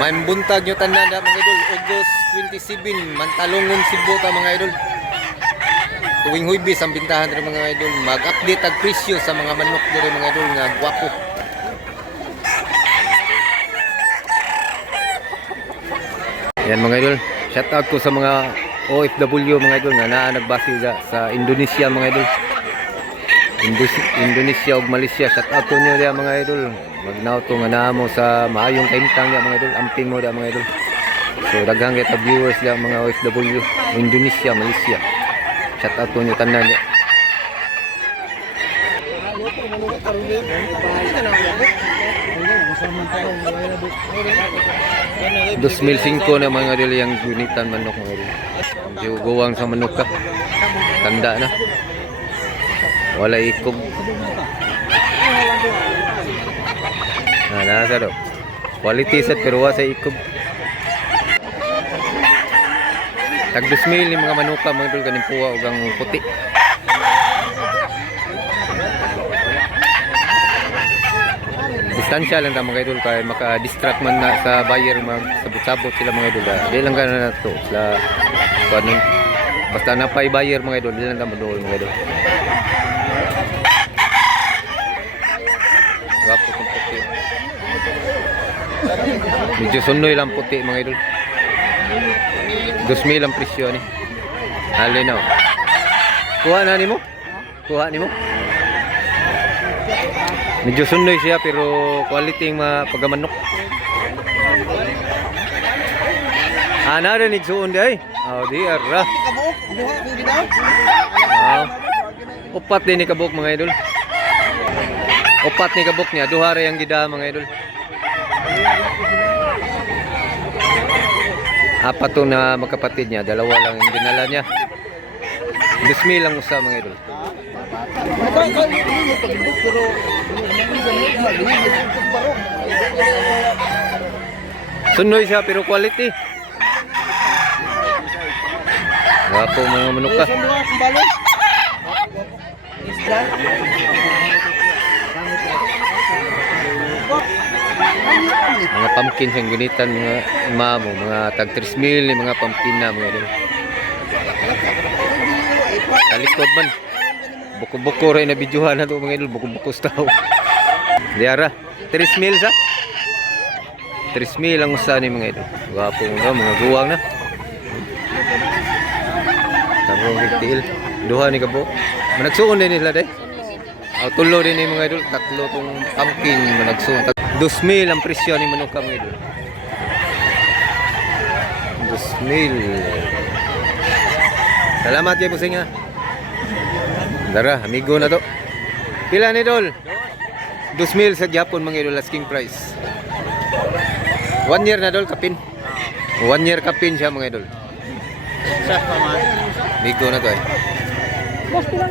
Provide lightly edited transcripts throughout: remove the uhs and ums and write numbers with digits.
May buntag nyo tanan na mga idol. August 27, Mantalongon, Cebu ta mga idol. Tuwing Huwebes ang bintahan rin mga idol. Mag-update ang presyo sa mga manok diri mga idol nga gwapo. Yan mga idol. Shout out ko sa mga OFW mga idol nga naa nagbase sa Indonesia mga idol. Indonesia ug Malaysia. Shout out ko nyo diya mga idol. Magnaw to nga naa mo sa maayong kaimtang diya mga idol. Amping mo diya mga idol. So daghang kita viewers diya mga OFW Indonesia, Malaysia. Shout out ko nyo tanan diya. Dos mil 5 na mga idol yung gunitan manok mga idol. Yung guwang sa manok ka. Tanda na. Wala ikog. Nasa daw. Quality set pero wala sa ikog. Tag 2,000 yung mga manuka mga idol kaning puwa ug ang puti. Distansya lang ta mga idol kay maka-distract man na sa buyer magsabot-sabot sila mga idol. Di lang gana na to sila kuan basta napay buyer mga idol, di lang ta maduol mga idol. Gapo kung puti. Medyo sunoy lang puti mga idol. 2,000 ang presyo ni. Halin na. Kuha na nimo? Kuha nimo? Medyo sunoy siya pero quality yung pagkamanok. Narinig suon di ay. Oh, di ara. Upat din ni kabuk mga idol. Upat ni kabuk niya, duha ra yang gida mga idol. Apat to na magkapatid niya, dalawa lang yung dinala niya. 2,000 lang usa mga idol. Sunoy siya pero quality. Wapo mga manok ka. Mga pumpkin sa gunitan mga mamo, mga tag 3,000 mga pumpkin na mga idol. Talikod man. Buko-buko rin na videohan na ito mga idol. Buko-buko sa tao. Diara. 3,000 sa? 3,000 lang usa ni mga idol. Wapo mga guwang na. Tarong bigtiil. Duha ni kabo. Managsuon din nila day. Tulo din ni mga idol. Tatlo tong pumpkin managsuon. 2,000 ang presyo ni manok mga idol. 2,000. Salamat kay Pusing ha. Dara, amigo na to. Pila ni Dol? 2,000 sa Japon mga idol, asking price. 1 year na Dol, kapin. 1 year kapin siya mga idol. Amigo na to eh.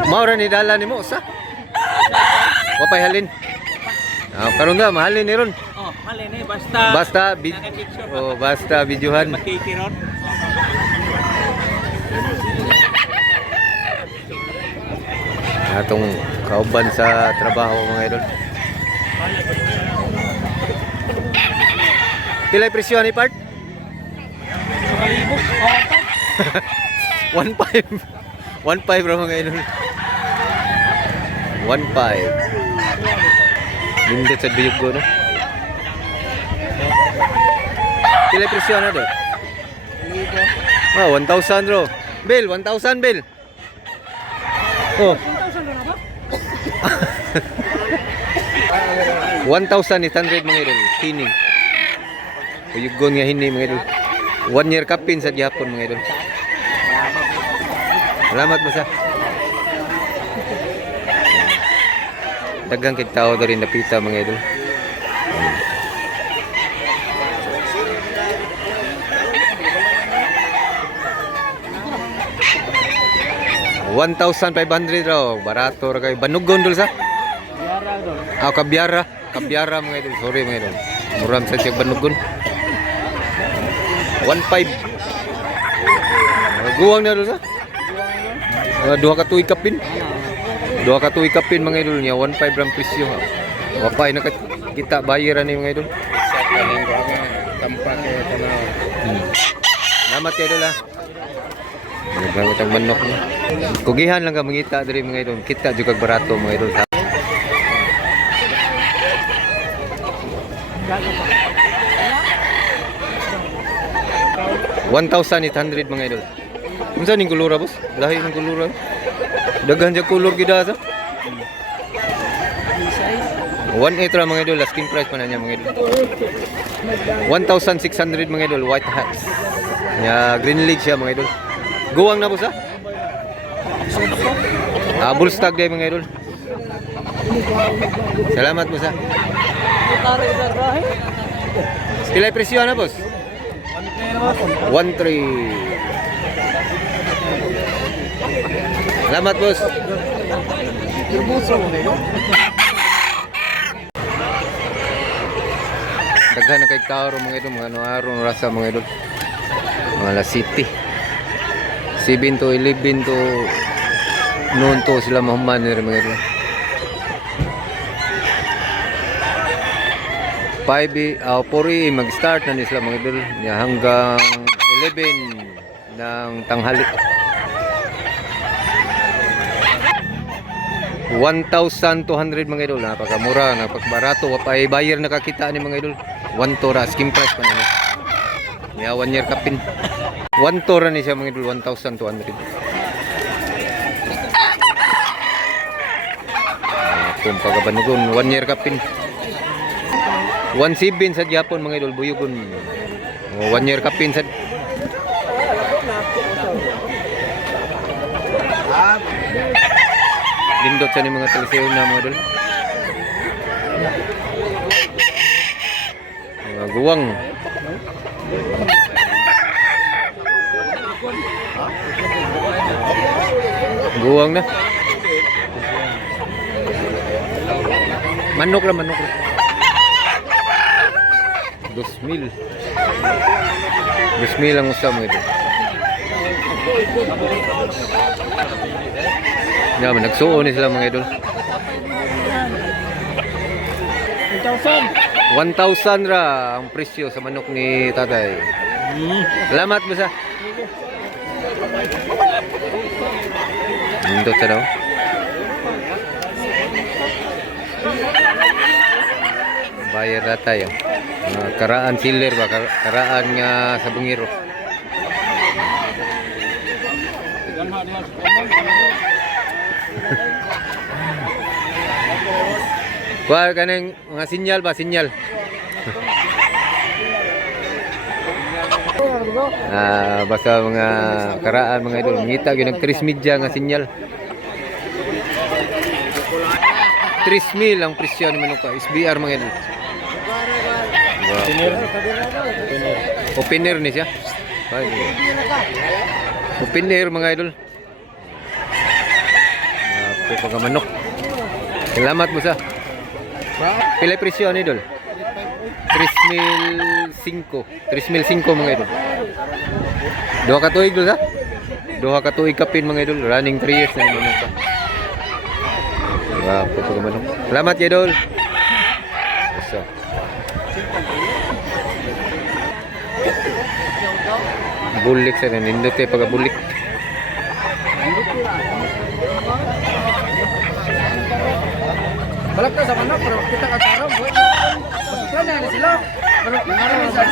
Maura ni dala ni mo, sa? Wapay halin. Karon nga, mahalin ni ron. Oh, mahalin eh, basta basta videohan. Makikiron. Atong kauban sa trabaho mga idol. Pilay presyo ni part? 1,500. 1,500 ra mga idol. 1,500. Lindot sa biyog ko no. Pilay presyo na do? 1,000 ro. Bill, 1,000 bill. Oh. 1,800 mga idol, tining. Uyugon nga hini mga idol. 1 year kapin sa gihapon mga idol. Salamat mo sa. Dagang kay tao rin napita mga idol. $1,500 raw, barato ra kay banugon dul sa. Kabyara, kabyara mga idol. Sorry mga idol. Muram sa siya banugon. 1,500. Guwang na dul sa. Duha ka tuig kapin. Duha ka tuig kapin mga idol niya, 1,500 rang presyo. Wapay na kita bayaran ni mga idol. Salamat kayo idol ha. Naggamit ang manok niya. Kugihan lang ka mangita diri mga idol. Kita juga barato mga idol. 1,800 mga idol. Unsa ning kulura boss? Lahi ng kulura. Daghan sa kulor gid sa. 1,800 ra mga idol, asking price pa na niya mga idol. 1,600 mga idol, white hats. Ya green leg siya mga idol. Guwang na boss ha? Bull stag day mga idol. Salamat boss ha. Pilay presyo na boss? 1,300. Salamat boss. Daghan na kay tao mga idol, mga ano aron rasa mga idol. Mga La City. 7 to 11 to noon to sila mahuman rin mga idol. 4 mag-start na sila mga idol hanggang 11 ng tanghali. 1,200 mga idol, napakamura, napakabarato, wapay buyer nakakita ni mga idol. 1 tora, skim price pa na. Yeah, 1 year kapin. 1 tora ni siya mga idol, 1,200. Kung pagabanugon, 1 year kapin. 1,700 sa Japon mga idol, buyugon. 1 year kapin sa lindot sa ni mga taliseo na mga idol. Mga guwang. Guwang na. Manok lang. 2,000. 2,000 ang usam mga idol. Yeah, nagsuon ni sila mga idol. 1,000 ra ang presyo sa manok ni tatay. Salamat mo sa. Indot sa daw. Bayar na tayo. Karaan sealer ba? Karaan nga sa bungiro. Kuha ka ng mga sinyal ba? Sinyal. Basta mga karaan mga idol. Ngita yun nag-3 media nga sinyal. 3,000 ang presyo ni Manuka. SBR mga idol. Opener ni siya. Opener mga idol. Pagka manok. Salamat mo sa. Pilay presyo ni idol. 3,500. 3,500 mga idol. Duha ka tuig dul sa? Duha ka tuig kapin mga idol. Running 3 years na ni Manuka. Pagka manok. Salamat ya idol. So. Bulik sa nindot kay pagabulik. Balak na sa manok, pero kita katarong. Basta na sila. Balak na sa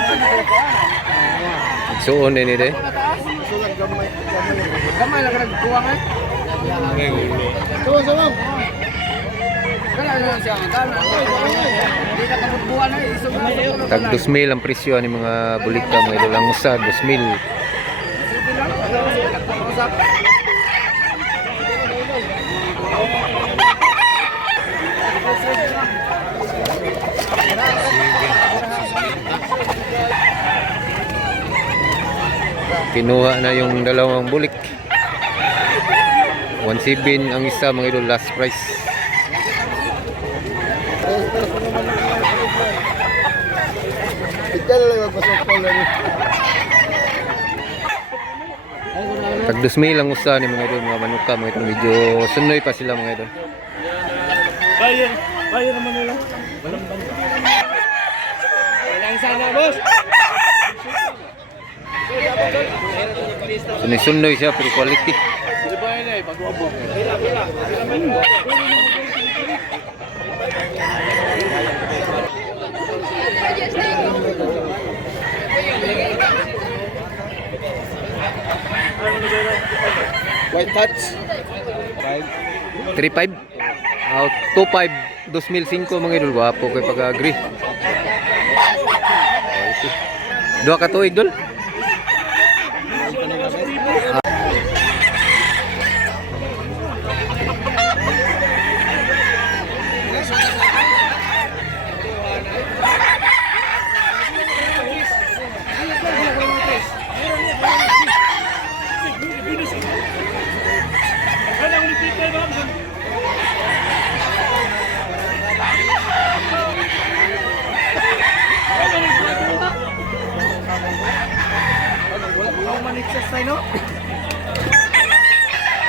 Suon din ide. gamay lang nagkuha nga. Suwa. Kaya lang siya ang kanan. Hindi na kabutbuhan na iso. Tag 2,000 ang presyo ni mga bulika mga idol. Ang usa 2,000. Kinuha na yung dalawang bulik. 1,700 ang isa mga idol, last price. Tag 2,000 ang usa ni mga idol, mga manuka mga idol. Medyo sunoy pa sila mga idol. Bayar naman nila. Walang banda. Walang sana, boss. Sunod-sunod siya pero quality. White touch. 3.5. 2.5 2005 mga idol, gwapo kay pag-agree. Dua ka tuig dol.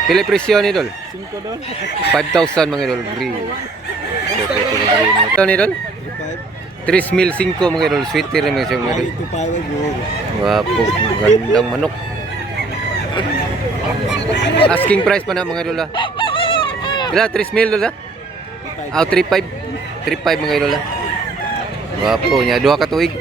Pila presyo ni dol? 5 doon. 5,000 mga idol, green. Ito ni dol? 3,005 mga idol, sweeter naman siya mga idol. Wapo, gandang manok. Asking price pa na mga idol ha. Pila, 3,000 dol ha? 3,500. 3,500 mga idol ha. Wapo niya, 2 ka tuig.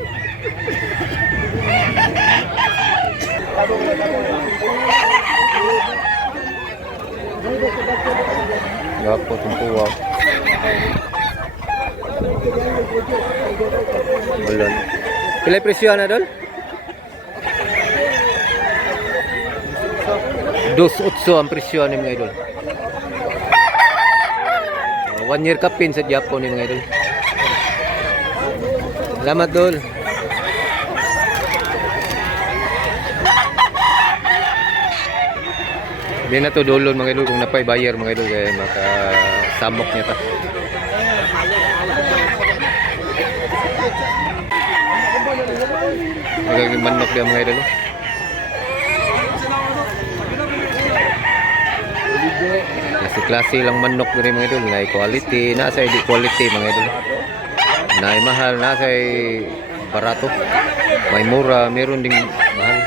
Gapo tumpuwa. Ulon. Pila presyo na dol? 2,800 ang presyo ni mga idol. 1 year kapin sa Japon ni mga idol. Salamat dol. Hindi na to dolon mga idol kung napay buyer mga idol kaya makasamok niya ta. Nagaging manok dia mga idol. Klase lang manok diri mga idol, na quality, nasa di quality mga idol. Na mahal, nasa barato. May mura, meron ding mahal.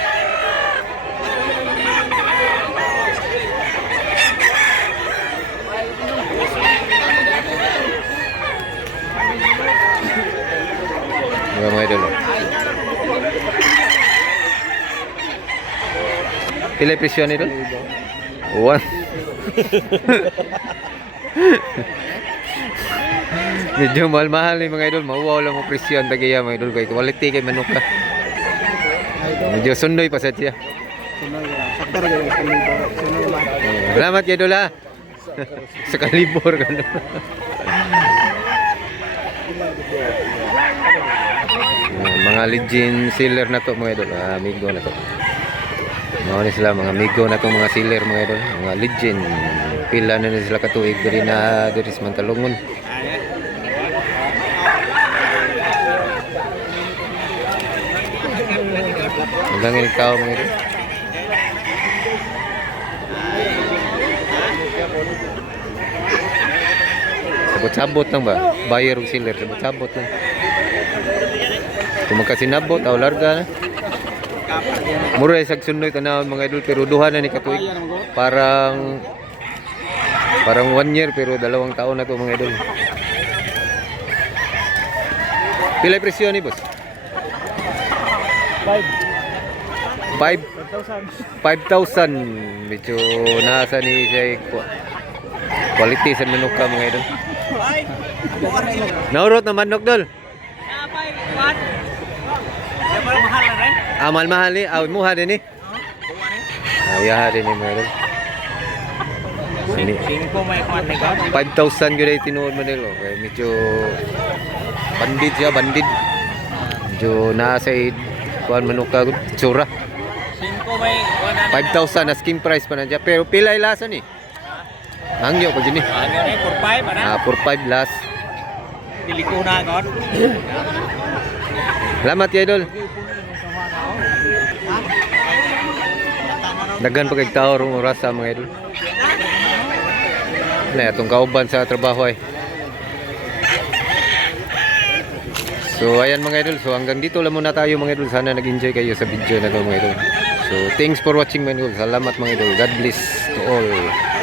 Mga idol. Pila presyo ni idol? 1. Medyo mahal-mahal ni mga idol. Mauwaw lang mo presyo ang tagiya mga idol. Kay quality kay manok ka. Medyo sundoy pa sa siya. Salamat kay idol ha. Sa kalibor ka na. Mga legend seller na to mga idol, amigo na to. Mga ni sila mga amigo na to mga seller mga idol, mga legend. Pila na sila katuig diri na diri sa Mantalungon. Hanggang ikaw mga idol. Sabot-sabot lang ba? Buyer o seller, sabot-sabot lang. Kung magkasinabot, o larga na. Mura isag sunoy tanawon mga idol, pero duha na ni katuig. Parang 1 year, pero 2 taon na to mga idol. Pila presyo ni boss? 5,000. Medyo nasa ni siya quality sa manok ka mga idol. Naurot na manok dol. Mahal ni. Muha din ni. Yaha din ni mga idol. 5,000 gyud ay tinuod man nilo. Kaya medyo bandit siya, bandit. Medyo nasa kuan manok ka tsura. 5,000 asking price pa na dyan. Pero pila ilasa ni? Hangyo pa dyan ni. Hangyo ni 4-5 ana. 4-5 last. Dili ko na gon. Salamat kay idol. Daghan pa kay tao rong oras sa mga idol. Na atong kauban sa trabaho ay. So ayan mga idol, so hanggang dito lang muna tayo mga idol. Sana nag-enjoy kayo sa video na to mga idol. So, thanks for watching mga idol. Salamat mga idol. God bless to all.